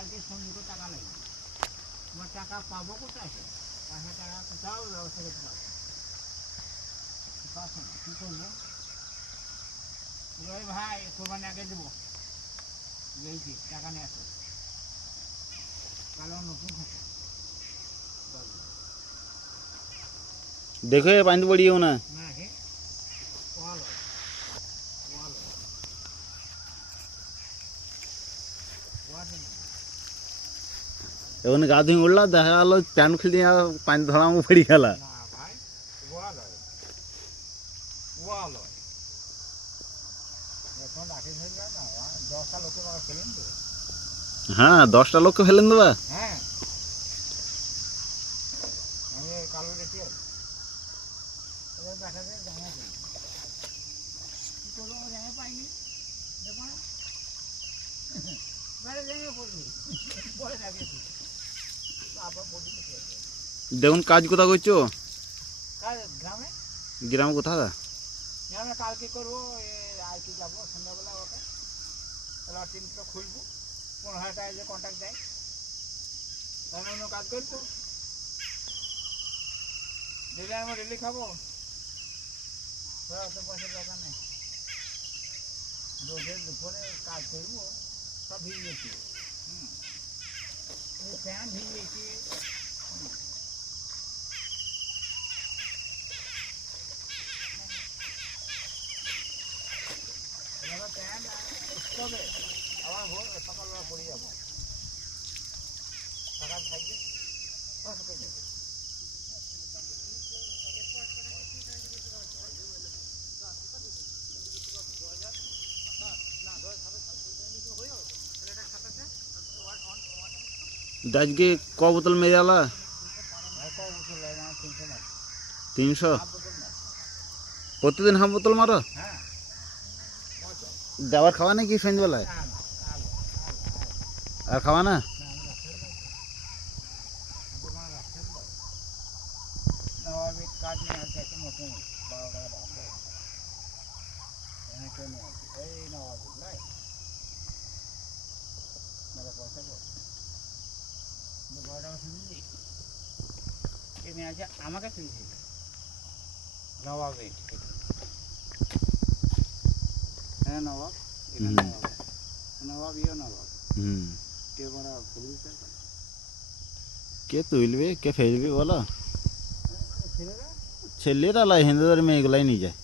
কালকে সঞ্জুকে টাকা লাগবে, তোমার টাকা পাবো কোথায়? 5,000 টাকা কোথাও ব্যবস্থা করতে পারবো না, কী করবো? ওই ভাই কোরবানি আগে দেবো, বলছি টাকা নিয়ে আসো, কালো নতুন থাকে। देखो ये पानी पड़ी हो ना না হে ওয়াল ওয়াল ওয়াল एवं गाधी उड़ला देखा गलो पैन खेल पानी धड़ा में पड़ी गला না ভাই ওয়াল ওয়াল এখন রাখি হয়ে যায় না, 10টা লোকের মারা ফেলেন তো। हाँ 10টা लोग को फेलन देवा হ্যাঁ আমি কালো রেখে এবার দেখা যায় জানা যায় কি করবো, জানা পাইনি দেখো না বেড়ে জায়গা পড়বি পরে থাকে আবার পড়বি দেখুন কাজ কোথা করছো কাল গ্রামে গ্রাম কোথা গ্রামে কালকে করবো, আর কি যাবো সন্ধ্যাবেলা ওকে তাহলে টিমটা খুলবো, 15,000 টাকা যে কন্ট্যাক্ট দেয় তাহলে অন্য কাজ করবো, ডেলি আমি ডেলি খাবো, অত পয়সার দরকার নেই, রোদের দুপুরে কাজ করবো, সব ভিজিয়েছি, ফ্যান ভিজিয়েছি, ফ্যান স্টোভে আবার সকালবেলা পড়ে যাবো, সকাল থাকবে आज के क बोतल मेरे वाला 300 प्रतिदिन हाफ बोतल मारो হ্যাঁ देवर खावा नहीं कि संज वाला और खावा ना কাজ নিয়ে আসছে একটা নতুন 12 টাকা দাম এখানে কেউ নিয়ে আসছে এই নেওয়া বুঝলাই মেলা পয়সা কর 12 টাকা শুনলি কে নিয়ে আসছে আমাকে শুনছি নবাবে, হ্যাঁ নবাব এখানে নবাব ইয়ে নবাব কে বড় পুলিশ के तुलबे के फेलबे बोलो ছেলেরা छेलेरा ला हिंदू में एगलाई नहीं जाए